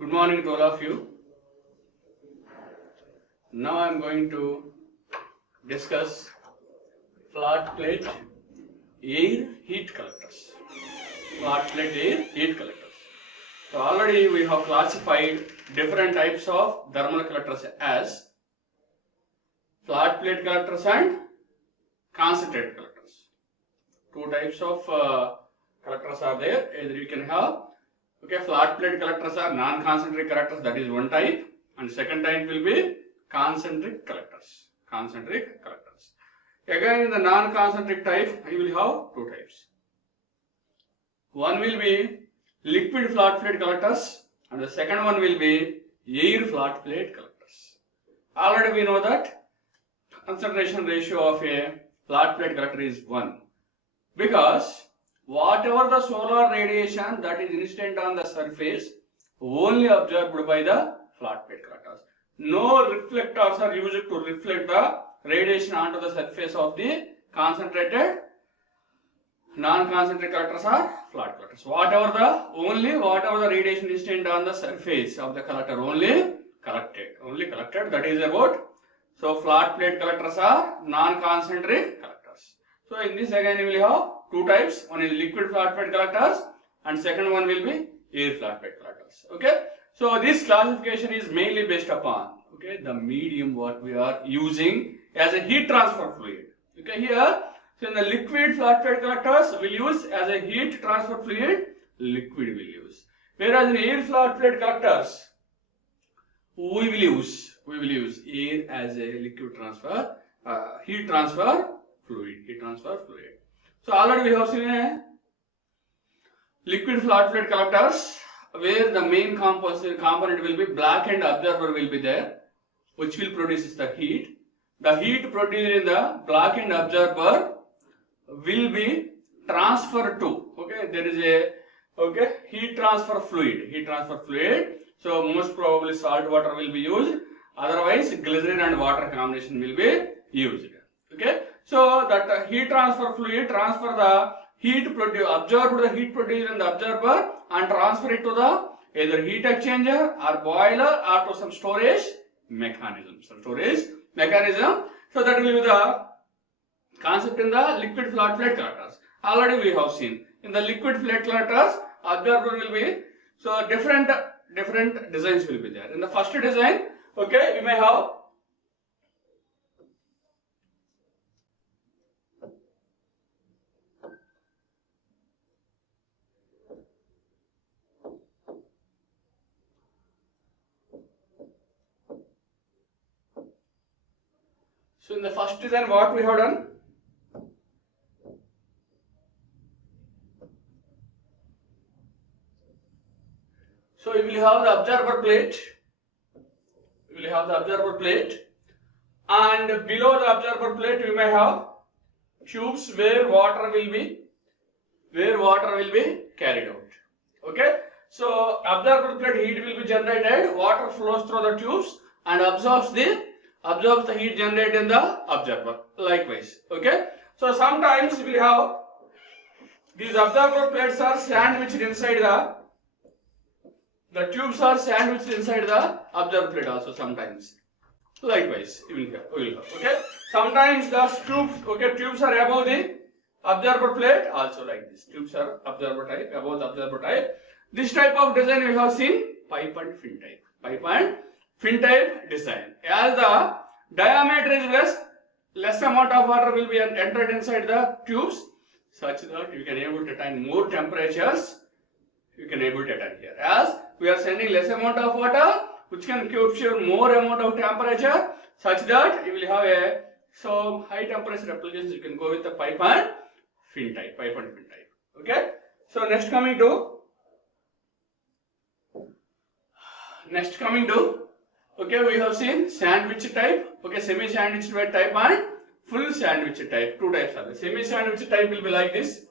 Good morning to all of you. Now I am going to discuss flat plate air heat collectors. Flat plate air heat collectors. So already we have classified different types of thermal collectors as flat plate collectors and concentrated collectors. Two types of collectors are there. Either you can have flat plate collectors are non-concentric collectors, that is one type, and second type will be concentric collectors. Concentric collectors. Again, in the non-concentric type, you will have two types. One will be liquid flat plate collectors, and the second one will be air flat plate collectors. Already we know that concentration ratio of a flat plate collector is 1, because whatever the solar radiation that is incident on the surface only absorbed by the flat plate collectors. No reflectors are used to reflect the radiation onto the surface of the concentrated non-concentric collectors or flat collectors. Whatever the radiation incident on the surface of the collector only collected. That is about. So flat plate collectors are non-concentric collectors. So in this again you will have two types. One is liquid flat plate collectors and second one will be air flat plate collectors. Okay. So this classification is mainly based upon the medium what we are using as a heat transfer fluid. Okay, here, so in the liquid flat plate collectors we will use as a heat transfer fluid, liquid will use. Whereas in air flat plate collectors we will use air as a liquid transfer, heat transfer fluid. So already we have seen a liquid flat plate collectors where the main component will be blackened absorber will be there, which will produce the heat. The heat produced in the blackened absorber will be transferred to there is a heat transfer fluid. So most probably salt water will be used, otherwise glycerin and water combination will be used. Okay, so that heat transfer fluid transfer the absorb the heat produced in the absorber and transfer it to the either heat exchanger or boiler or to some storage mechanism. So that will be the concept in the liquid flat plate collectors. Already we have seen in the liquid flat collectors absorber will be different designs will be there. In the first design, we may have So in the first design what we have done? So we will have the absorber plate. And below the absorber plate we may have tubes where water will be carried out. Okay. So absorber plate heat will be generated, water flows through the tubes and absorbs the heat generated in the absorber. Likewise, so sometimes we will have these absorber plates are sandwiched inside the tubes are sandwiched inside the absorber plate also sometimes. Likewise, we will have. Sometimes the tubes are above the absorber plate also, like this. Tubes are above the absorber type. This type of design we have seen pipe and fin type design. As the diameter is less amount of water will be entered inside the tubes, such that you can able to attain more temperatures. You can able to attain here. As we are sending less amount of water, which can capture more amount of temperature, such that you will have a high temperature applications. You can go with the pipe and fin type. Okay. So next coming to we have seen sandwich type, semi-sandwich type and full sandwich type. Two types are there. Semi-sandwich type will be like this.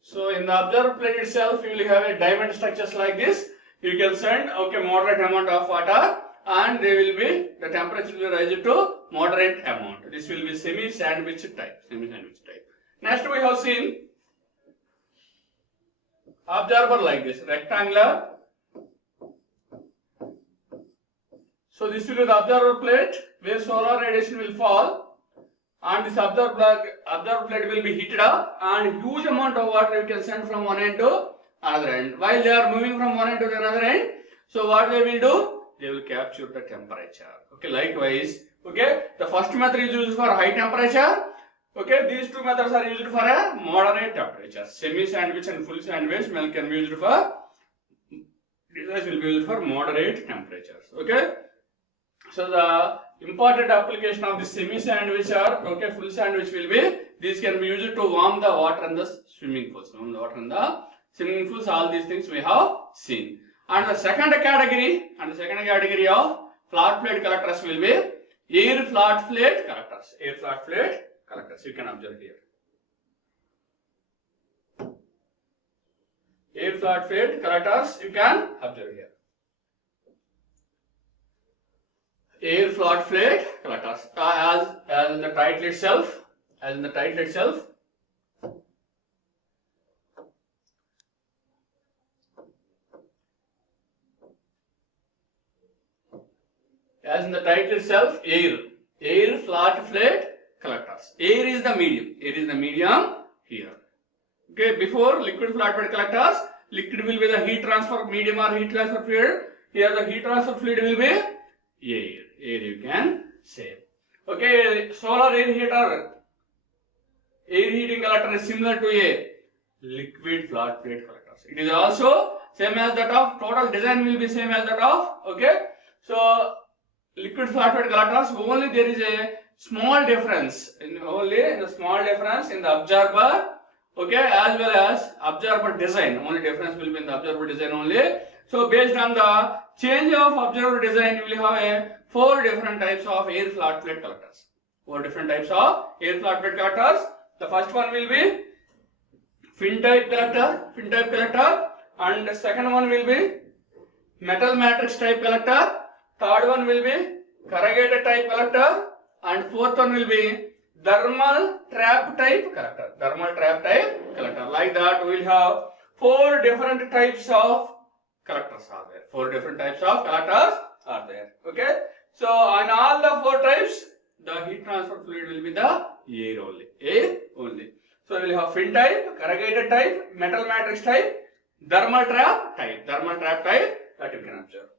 So in the absorber plate itself, you will have a diamond structures like this. You can send moderate amount of water and the temperature will rise to moderate amount. This will be semi-sandwich type. Next we have seen Absorber like this, rectangular. So this will be the observer plate where solar radiation will fall, and this observer plate will be heated up, and huge amount of water you can send from one end to another end. While they are moving from one end to the another end, so what they will do? They will capture the temperature. Okay, likewise. Okay, the first method is used for high temperature. Okay, these two methods are used for a moderate temperature. Semi sandwich and full sandwich milk can be used for. These will be used for moderate temperatures. Okay. So the important application of the semi sandwich or full sandwich will be, these can be used to warm the water in the swimming pools. Warm the water in the swimming pools. All these things we have seen. And the second category of flat plate collectors will be air flat plate collectors. Air flat plate collectors. You can observe here. Air flat plate collectors you can observe here. Air flat plate collectors, as in the title itself, As in the title itself, air flat plate collectors. Air is the medium here. Okay, before liquid flat plate collectors, liquid will be the heat transfer medium or heat transfer fluid. Here the heat transfer fluid will be air you can say. Okay, solar air heating collector is similar to a liquid flat plate collectors. It is also same as that of, total design will be same as that of, okay. So liquid flat plate collectors, only there is a small difference in the observer, okay, as well as observer design. Only difference will be in the observer design only. So based on the change of observer design, you will have 4 different types of air flat plate collectors. 4 different types of air flat plate collectors. The first one will be fin type collector, and the second one will be metal matrix type collector. Third one will be corrugated type collector, and fourth one will be thermal trap type collector. Like that, we will have 4 different types of collectors are there. 4 different types of collectors are there. Okay. So on all the 4 types, the heat transfer fluid will be the air only. So we will have fin type, corrugated type, metal matrix type, thermal trap type that you can observe.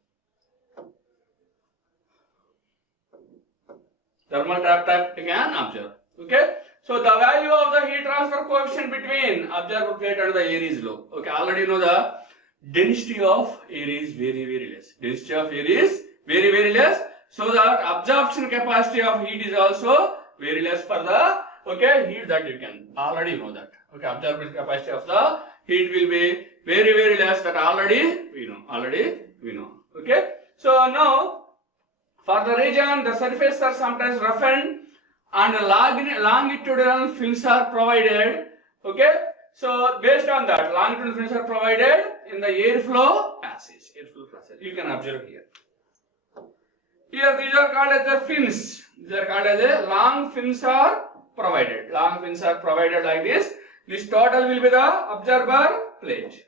Thermal trap type you can observe. Okay. So the value of the heat transfer coefficient between observer plate and the air is low. Okay, already you know the density of air is very less. So that absorption capacity of heat is also very less for the heat that you can already know that. Okay, absorption capacity of the heat will be very less, that already we know. Okay, so now for the region, the surfaces are sometimes roughened and longitudinal films are provided. Okay, so based on that, longitudinal films are provided in the airflow passage. You can observe here. Here these are called as the fins. Long fins are provided. Long fins are provided like this. This total will be the observer plate.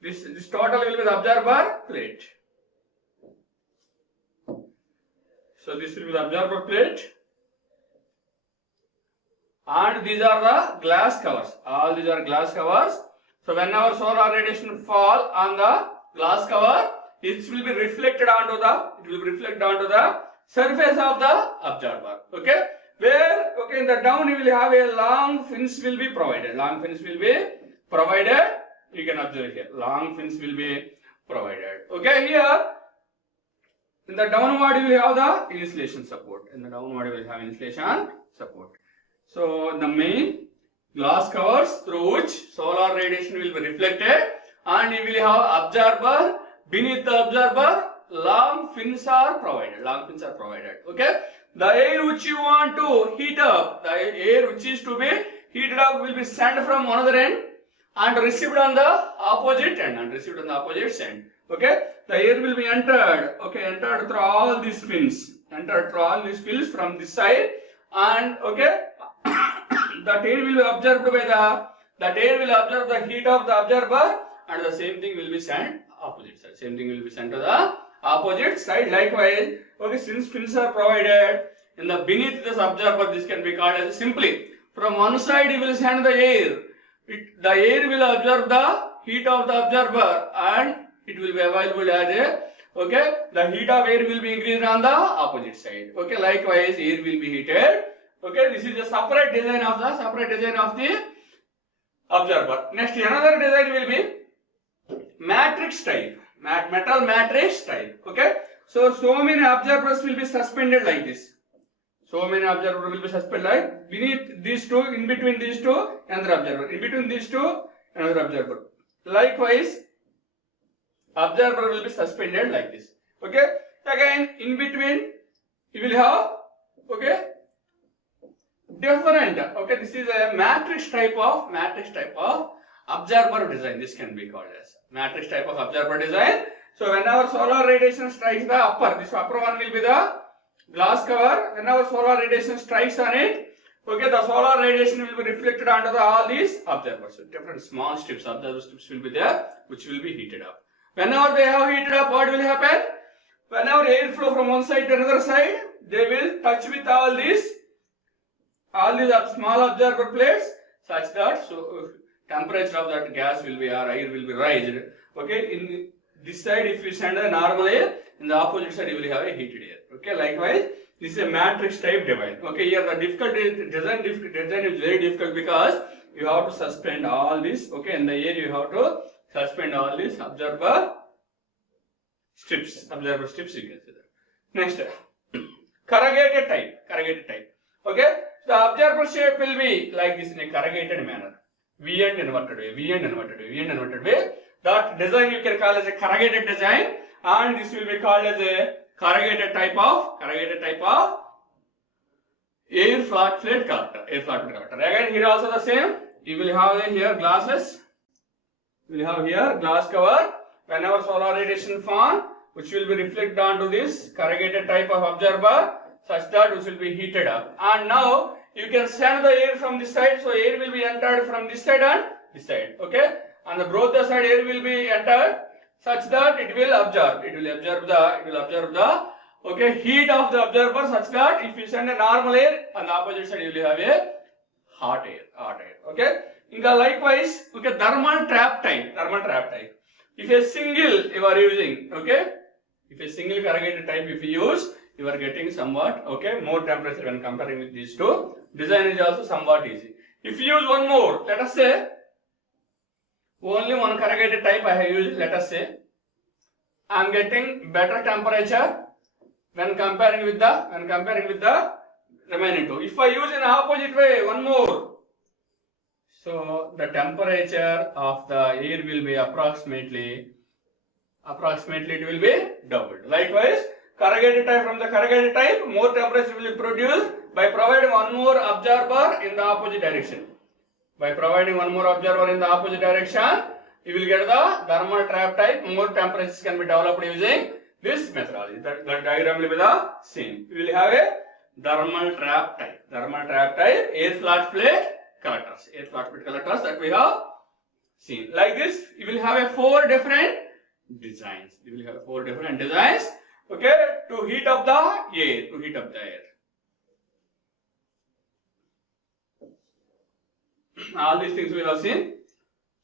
This total will be the observer plate. So this will be the observer plate. And these are the glass covers. All these are glass covers. So whenever solar radiation fall on the glass cover, it will be reflected onto the surface of the observer. Okay, where in the down you will have a long fins will be provided. You can observe here. Long fins will be provided. Okay, here in the downward you will have the insulation support. So the main glass covers through which solar radiation will be reflected, and you will have observer. Beneath the observer, long fins are provided. Okay, the air which you want to heat up, the air which is to be heated up will be sent from another end and received on the opposite end. Okay, the air will be entered through all these fins. From this side, and okay, that air will be observed by the that air will absorb the heat of the observer, and the same thing will be sent opposite side. Same thing will be sent to the opposite side. Likewise, okay, since fins are provided in the beneath this observer, this can be called as simply from one side you will send the air. The air will absorb the heat of the observer and it will be available as a, okay, the heat of air will be increased on the opposite side. Okay, likewise air will be heated. Okay, this is a separate design of the observer. Next, another design will be matrix type, metal matrix type. Okay, so many observers will be suspended like this. So many observers will be suspended like beneath these two, in between these two, another observer, in between these two, another observer. Likewise, observer will be suspended like this. Okay, again in between you will have, okay, different. Okay, this is a matrix type of observer design. This can be called as matrix type of observer design. So whenever solar radiation strikes the upper, this upper one will be the glass cover. Whenever solar radiation strikes on it, okay, the solar radiation will be reflected onto all these observers. So different small strips, observer strips will be there, which will be heated up. Whenever they have heated up, what will happen? Whenever air flow from one side to another side, they will touch with all these small observer plates, such that temperature of that gas will be, or air will be raised. Okay, in this side if you send a normal air, in the opposite side you will have a heated air. Okay, likewise this is a matrix type device. Okay, here the design is very difficult because you have to suspend all this. Okay, in the air you have to suspend all these observer strips you can see that. Next, corrugated type. Okay, the observer shape will be like this in a corrugated manner. V and inverted way. That design you can call as a corrugated design, and this will be called as a corrugated type of air flat plate collector. Again, here also the same. You will have here glasses. We will have here glass cover. Whenever solar radiation form, which will be reflected onto this corrugated type of observer, such that which will be heated up. And now you can send the air from this side, so air will be entered from this side and this side. Okay, and both the side air will be entered such that it will absorb the okay, heat of the observer, such that if you send a normal air, on the opposite side you will have a hot air. Okay, likewise, okay, thermal trap type. If a single you are using, okay, if a single corrugated type if you use, you are getting somewhat, okay, more temperature when comparing with these two. Design is also somewhat easy. If you use one more, let us say only one corrugated type I have used, let us say I am getting better temperature when comparing with the remaining two. If I use in opposite way one more, so the temperature of the air will be approximately it will be doubled. Likewise, corrugated type, from the corrugated type, more temperature will be produced by providing one more observer in the opposite direction. By providing one more observer in the opposite direction, you will get the thermal trap type. More temperatures can be developed using this methodology. The diagram will be the same. You will have a thermal trap type, air flat plate collectors, that we have seen. Like this, you will have a four different designs. Okay, to heat up the air. All these things we have seen.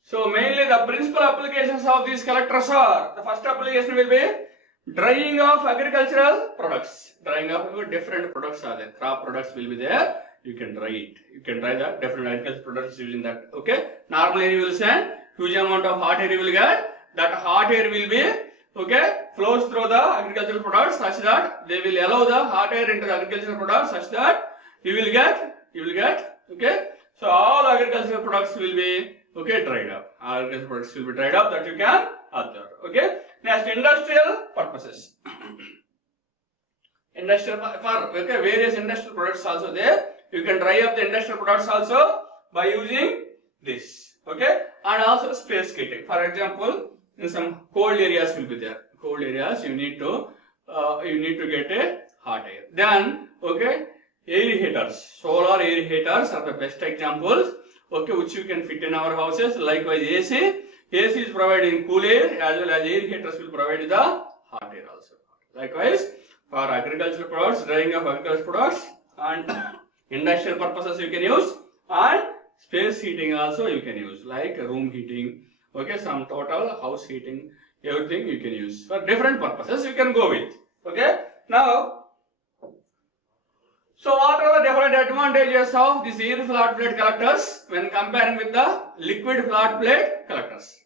So mainly the principal applications of these collectors are, the first application will be drying of agricultural products. Different products are there. Crop products will be there. You can dry it. You can dry the different agricultural products using that. Okay. Normally you will send huge amount of hot air you will get. That hot air will be, okay, flows through the agricultural products such that they will allow the hot air into the agricultural products such that you will get, okay. So all agricultural products will be, okay, dried up. All agricultural products will be dried up that you can observe. Okay. Next, industrial purposes. Various industrial products also there. You can dry up the industrial products also by using this. Okay. And also space heating. For example, in some cold areas will be there. Cold areas you need to get a hot air. Then, okay, air heaters. Solar air heaters are the best examples. okay, which you can fit in our houses. Likewise, AC is providing cool air as well as air heaters will provide the hot air also. Likewise, for agricultural products, drying of agricultural products and industrial purposes you can use, and space heating also you can use, like room heating, okay, some total house heating, everything you can use for different purposes you can go with. Okay, now, so what are the different advantages of these air flat plate collectors when comparing with the liquid flat plate collectors?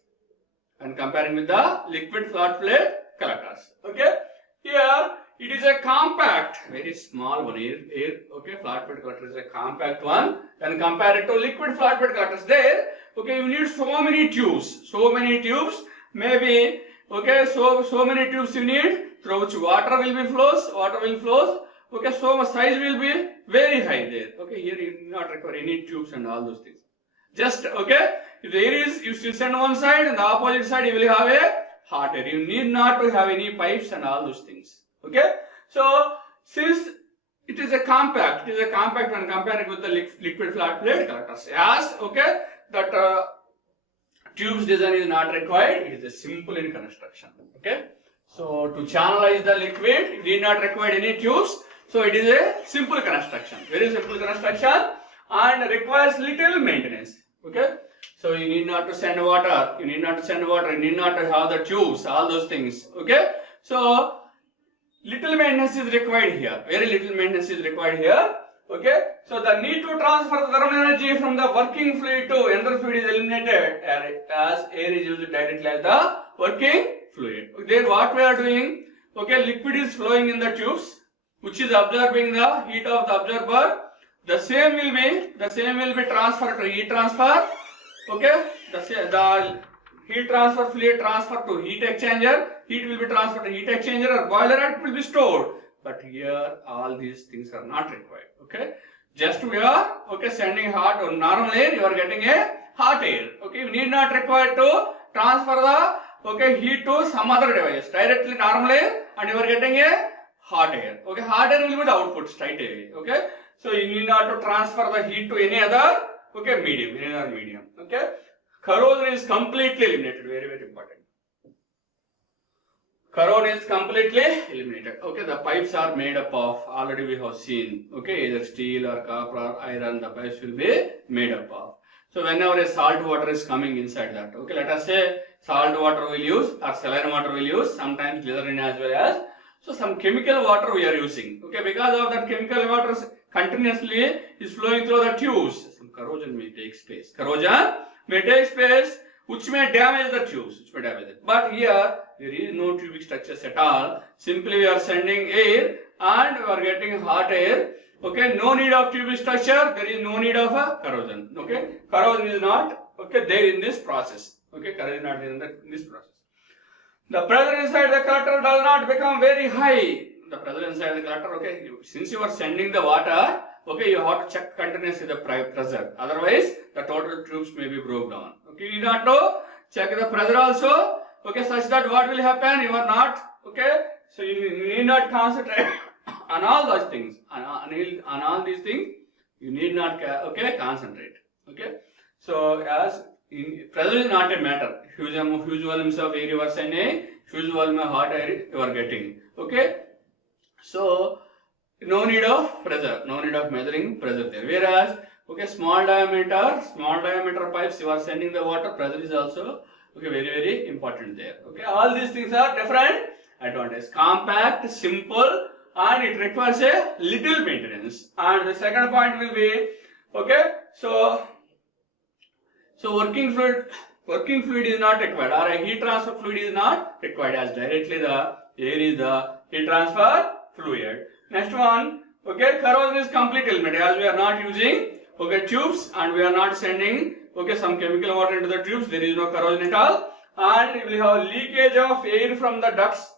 Okay, here it is a compact, very small one, okay, flat plate collector is a compact one. When compared to liquid flat plate collectors, there, okay, you need so many tubes, maybe, okay, so many tubes you need, through which water will flows, okay, so much size will be very high there. Okay, here you do not require any tubes and all those things. Just, okay, if there is, you still send one side and the opposite side you will have a hot air. You need not to have any pipes and all those things. Okay, so since it is a compact when compared with the liquid flat plate collectors. As, okay, that tubes design is not required, it is a simple in construction. Okay, so to channelize the liquid, you need not require any tubes. So it is a simple construction, very simple construction, and requires little maintenance. Okay, so you need not to send water, you need not to have the tubes, all those things. Okay, so little maintenance is required here, very little maintenance is required here. Okay, so the need to transfer the thermal energy from the working fluid to another fluid is eliminated as air is used directly as the working fluid. Then what we are doing, okay, liquid is flowing in the tubes, which is absorbing the heat of the absorber. The same will be transferred to heat transfer. Okay, the heat transfer, fluid transfer to heat exchanger. Heat will be transferred to heat exchanger or boiler, and it will be stored. But here all these things are not required. Okay, just we are, okay, sending hot or normal air, you are getting a hot air. Okay, you need not require to transfer the, okay, heat to some other device, directly normal air, and you are getting a hot air. Okay, hot air will be the output straight away. Okay, so you need not to transfer the heat to any other, okay, medium. Okay, corrosion is completely eliminated. Very, very important. Corrosion is completely eliminated. Okay, the pipes are made up of, already we have seen, okay, either steel or copper or iron, the pipes will be made up of. So whenever a salt water is coming inside that, okay, let us say salt water will use or saline water will use, sometimes glycerin as well as, so some chemical water we are using. Okay, because of that chemical water continuously is flowing through the tubes, some corrosion may take place. Which may damage the tubes, But here, there is no tubic structures at all. Simply we are sending air and we are getting hot air. Okay, no need of tubic structure, there is no need of a corrosion. Okay, corrosion is not, okay, there in this process. Okay, corrosion is not in this process. The pressure inside the collector does not become very high. The pressure inside the collector, okay, since you are sending the water, okay, you have to check continuously the pressure. Otherwise, the total tubes may be broke down. Okay, you need not to check the pressure also. Okay, such that what will happen? You are not, okay, so you need not concentrate on all those things. On all these things, you need not, okay, concentrate. Okay, so as pressure is not a matter. Huge volumes of air you are sending, huge volume of hot air you are getting. Okay, so no need of pressure, no need of measuring pressure there. Whereas, okay, small diameter pipes you are sending the water, pressure is also, okay, very, very important there. Okay, all these things are different advantages. Compact, simple, and it requires a little maintenance. And the second point will be, okay, so working fluid is not required, or a heat transfer fluid is not required, as directly the air is the heat transfer fluid. Next one, okay, corrosion is completely eliminated, as we are not using, okay, tubes, and we are not sending, okay, some chemical water into the tubes. There is no corrosion at all, and we have leakage of air from the ducts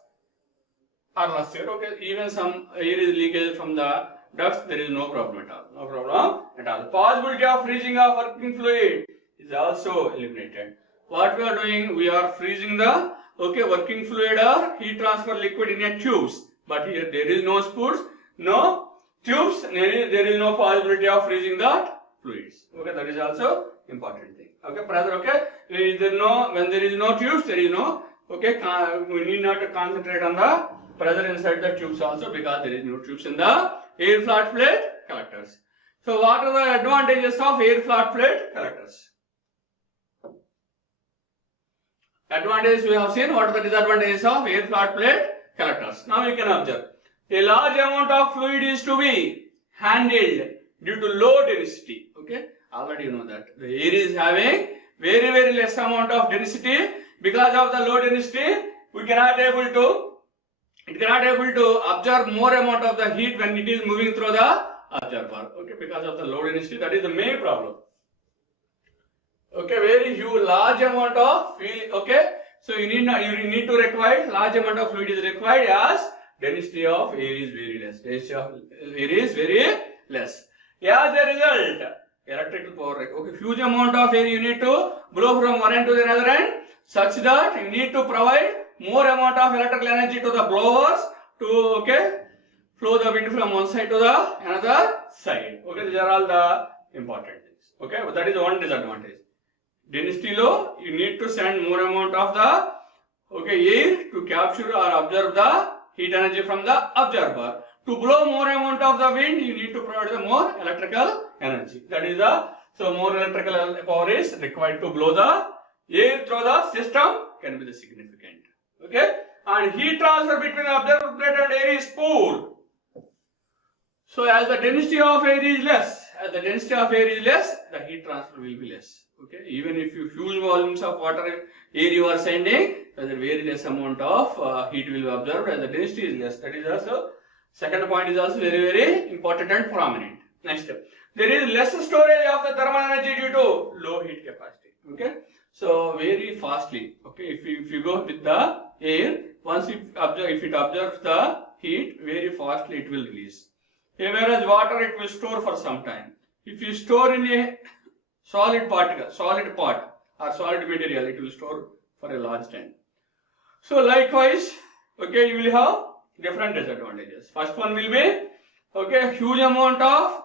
are less here. Okay, even some air is leakage from the ducts, there is no problem at all. Possibility of freezing of working fluid is also eliminated. What we are doing, we are freezing the, okay, working fluid or heat transfer liquid in a tubes. But here there is no spouts, no tubes, there is no possibility of freezing that fluids. Okay, that is also important thing. Okay, pressure. Okay, when there is no tubes, there is no. Okay, we need not to concentrate on the pressure inside the tubes also, because there is no tubes in the air flat plate collectors. So what are the advantages of air flat plate collectors? Advantages we have seen. What are the disadvantages of air flat plate collectors? Now you can observe. A large amount of fluid is to be handled due to low density. Okay, already you know that the air is having very less amount of density. Because of the low density, it cannot able to absorb more amount of the heat when it is moving through the absorber. Okay, because of the low density, that is the main problem. Okay, very huge, large amount of fluid. Okay, so you need to require large amount of fluid is required as density of air is very less. Density of air is very less. As a result, electrical power. Okay, huge amount of air you need to blow from one end to the other end, such that you need to provide more amount of electrical energy to the blowers to flow the wind from one side to the another side. Okay, these are all the important things. Okay, but that is one disadvantage. Density low, you need to send more amount of the air to capture or absorb the heat energy from the absorber. To blow more amount of the wind, you need to provide the more electrical energy. That is so more electrical power is required to blow the air through the system can be the significant. Okay, and heat transfer between the absorber plate and air is poor. So as the density of air is less, the heat transfer will be less. Okay, even if you huge volumes of water air you are sending, there is very less amount of heat will be absorbed as the density is less. That is also second point is also very important and prominent. Next step, there is less storage of the thermal energy due to low heat capacity. Okay, so very fastly. Okay, if you go with the air, once if it absorbs the heat, very fastly it will release. Whereas water it will store for some time. If you store in a solid part or solid material, it will store for a large time. So likewise, okay, you will have different disadvantages. First one will be huge amount of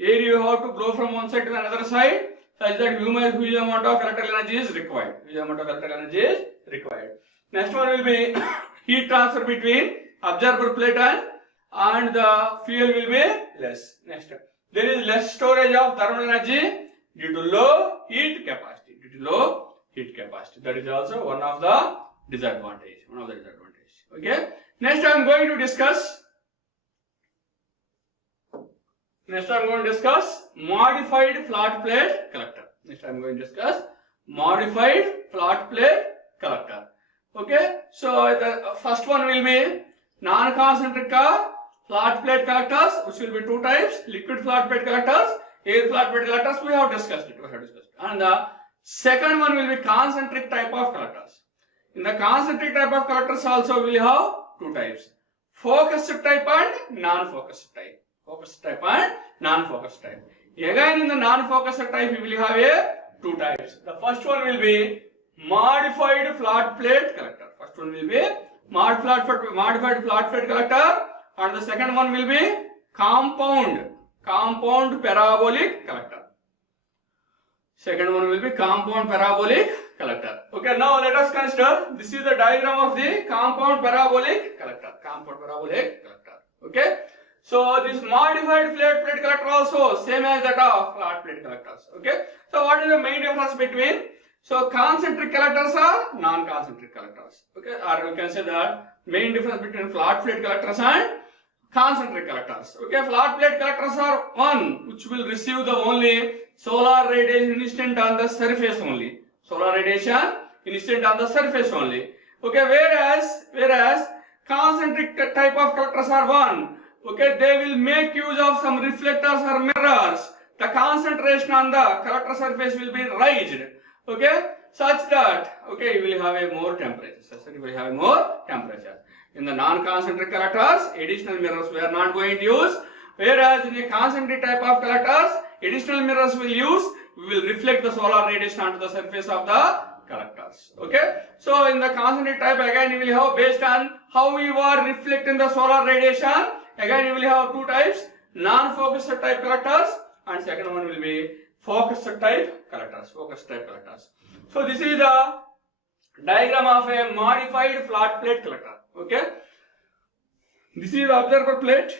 air you have to blow from one side to the other side, such that huge amount of electrical energy is required. Next one will be heat transfer between absorber plate and the fuel will be less. Next, there is less storage of thermal energy due to low heat capacity. That is also one of the disadvantage. Okay. Next, I am going to discuss modified flat plate collector. Okay. So the first one will be non-concentric flat plate collectors, which will be two types: liquid flat plate collectors, air flat plate collectors. We have discussed it. And the second one will be concentric type of collectors. In the concentric type of collectors also we will have two types: focused type and non-focused type. Again, in the non-focused type we will have two types. The first one will be modified flat plate collector. Modified flat plate collector, and the second one will be compound parabolic collector. Okay, now let us consider, this is the diagram of the compound parabolic collector. Okay, so this modified flat plate collector also same as that of flat plate collectors. Okay, so what is the main difference between? So concentric collectors are non-concentric collectors. Okay, or we can say that main difference between flat plate collectors and concentric collectors. Okay, flat plate collectors are one which will receive the only solar radiation instant on the surface only. Okay, whereas concentric type of collectors are one. Okay, they will make use of some reflectors or mirrors. The concentration on the collector surface will be raised. Okay, such that you will have a more temperature. In the non-concentric collectors, additional mirrors we are not going to use. Whereas in a concentric type of collectors, additional mirrors we will reflect the solar radiation onto the surface of the collectors. Okay, so in the concentric type, again you will have, based on how you are reflecting the solar radiation, again you will have two types: non-focused type collectors and second one will be focus type collectors. So this is the diagram of a modified flat plate collector. Okay, this is the observer plate.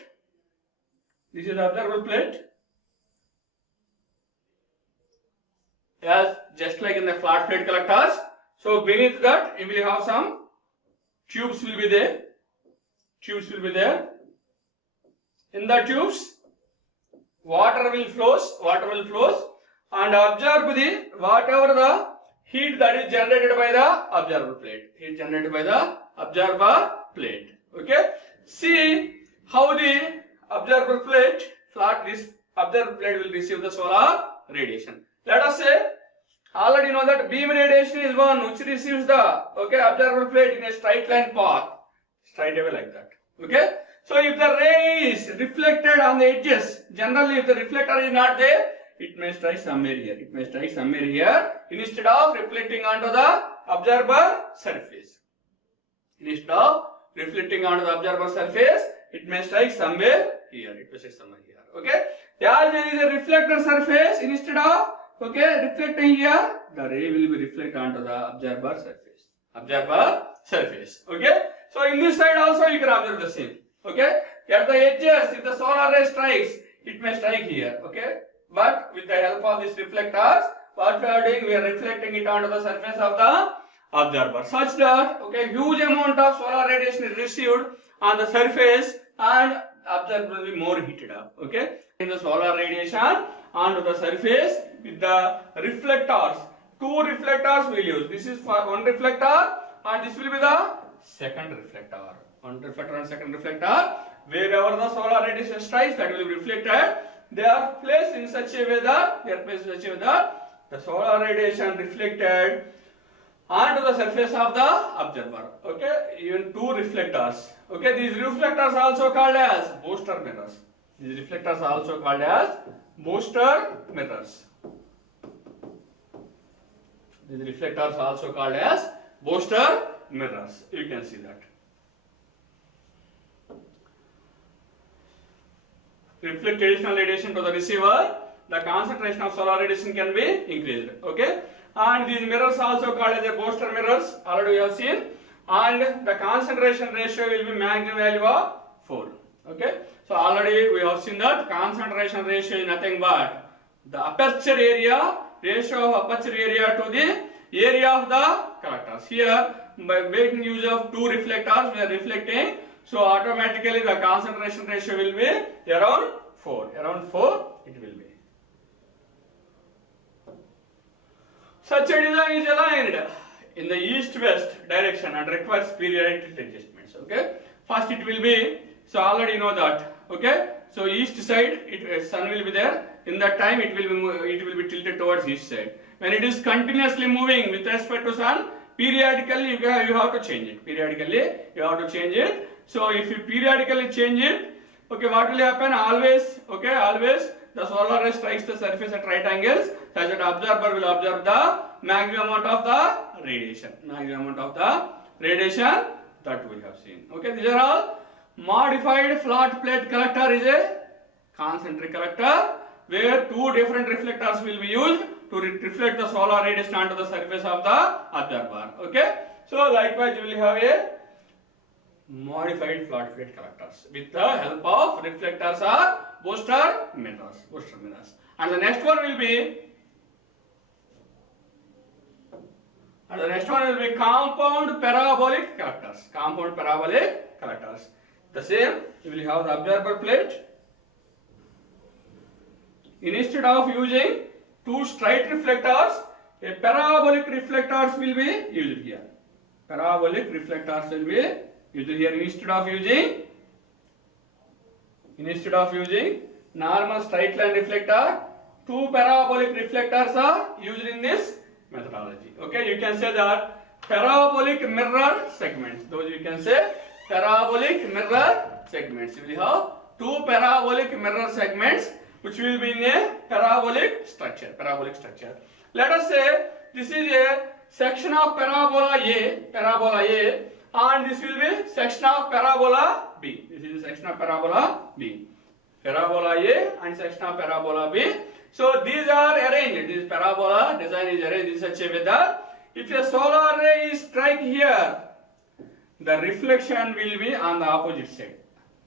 Yes, just like in the flat plate collectors. So beneath that you will have some tubes will be there. In the tubes, water will flows, and absorb the whatever the heat that is generated by the observer plate. Okay. See how the observer plate, this observer plate will receive the solar radiation. Let us say, already know that beam radiation is one which receives the observer plate in a straight line path, straight away like that. Okay. So if the ray is reflected on the edges, generally if the reflector is not there, it may strike somewhere here. Instead of reflecting onto the observer surface. It may strike somewhere here. Okay. As there is a reflector surface, instead of reflecting here, the ray will be reflected onto the observer surface. Okay. So in this side also you can observe the same. Okay. At the edges, if the solar ray strikes, it may strike here. Okay. But with the help of these reflectors, what we are doing, we are reflecting it onto the surface of the observer, such that huge amount of solar radiation is received on the surface and observer will be more heated up. Okay. In the solar radiation onto the surface with the reflectors. 2 reflectors we use. This is for one reflector and this will be the second reflector. One reflector and second reflector. Wherever the solar radiation strikes, that will be reflected. They are placed in such a way that the solar radiation reflected onto the surface of the observer. Okay, even 2 reflectors. Okay, these reflectors are also called as booster mirrors. You can see that. Reflect additional radiation to the receiver, the concentration of solar radiation can be increased. Okay, and these mirrors also called as a booster mirrors. Already we have seen, and the concentration ratio will be maximum value of 4. Okay, so already we have seen that concentration ratio is nothing but the aperture area, ratio of aperture area to the area of the collectors. Here, by making use of 2 reflectors, we are reflecting. So automatically the concentration ratio will be around 4. Around 4 it will be. Such a design is aligned in the east-west direction and requires periodic adjustments. Okay. First it will be, so already know that. Okay. So east side, sun will be there. In that time it will be tilted towards east side. When it is continuously moving with respect to sun, periodically you have to change it. So if you periodically change it, what will happen? Always the solar ray strikes the surface at right angles, such that observer will observe the maximum amount of the radiation. That we have seen. Okay, these are all modified flat plate collector is a concentric collector where 2 different reflectors will be used to reflect the solar radiation onto the surface of the observer. Okay, so likewise you will have a modified flat plate collectors with the help of reflectors or booster mirrors. And the next one will be compound parabolic collectors. The same, you will have the observer plate. Instead of using 2 straight reflectors, a parabolic reflectors will be used here. Instead of using normal straight line reflector, 2 parabolic reflectors are used in this methodology. Okay, you can say that parabolic mirror segments. You will have 2 parabolic mirror segments which will be in a parabolic structure. Let us say this is a section of parabola A, and this will be section of parabola B. parabola A and section of parabola B. So these are arranged. This parabola design is arranged in such a way that if a solar ray is strike here, the reflection will be on the opposite side.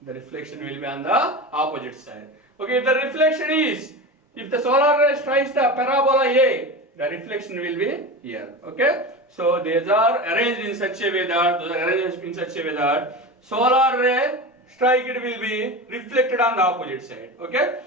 The reflection will be on the opposite side. Okay, if the reflection is, if the solar ray strikes the parabola A, the reflection will be here. Okay, so these are arranged in such a way that, solar ray strike it will be reflected on the opposite side. Okay,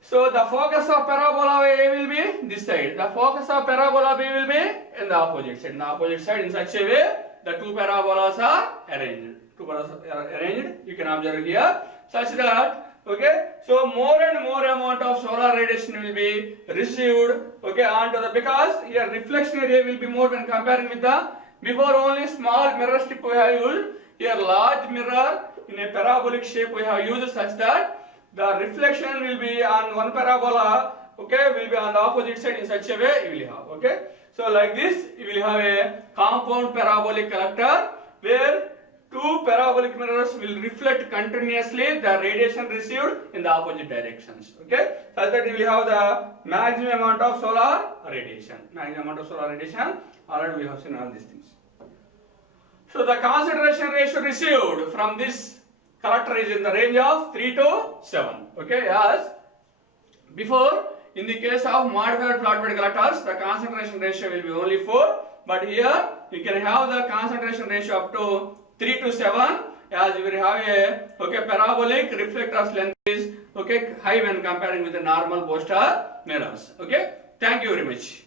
so the focus of parabola A will be this side. The focus of parabola B will be in the opposite side. In the opposite side, in such a way, the two parabolas are arranged. Two parabolas are arranged. You can observe here, such that, okay, so more and more amount of solar radiation will be received, okay, onto the, because here reflection area will be more when comparing with the before. Only small mirror strip we have used. Here large mirror in a parabolic shape we have used, such that the reflection will be on one parabola, okay, will be on the opposite side. In such a way you will have, okay. So like this you will have a compound parabolic collector where two parabolic mirrors will reflect continuously the radiation received in the opposite directions. Okay, such that you will have the maximum amount of solar radiation. Maximum amount of solar radiation. Already we have seen all these things. So the concentration ratio received from this collector is in the range of 3 to 7. Okay, as before, in the case of modified flat bed collectors, the concentration ratio will be only 4. But here you can have the concentration ratio up to 3 to 7, as you will have a, okay, parabolic reflector's length is, okay, high when comparing with the normal Bow star mirrors. Okay, thank you very much.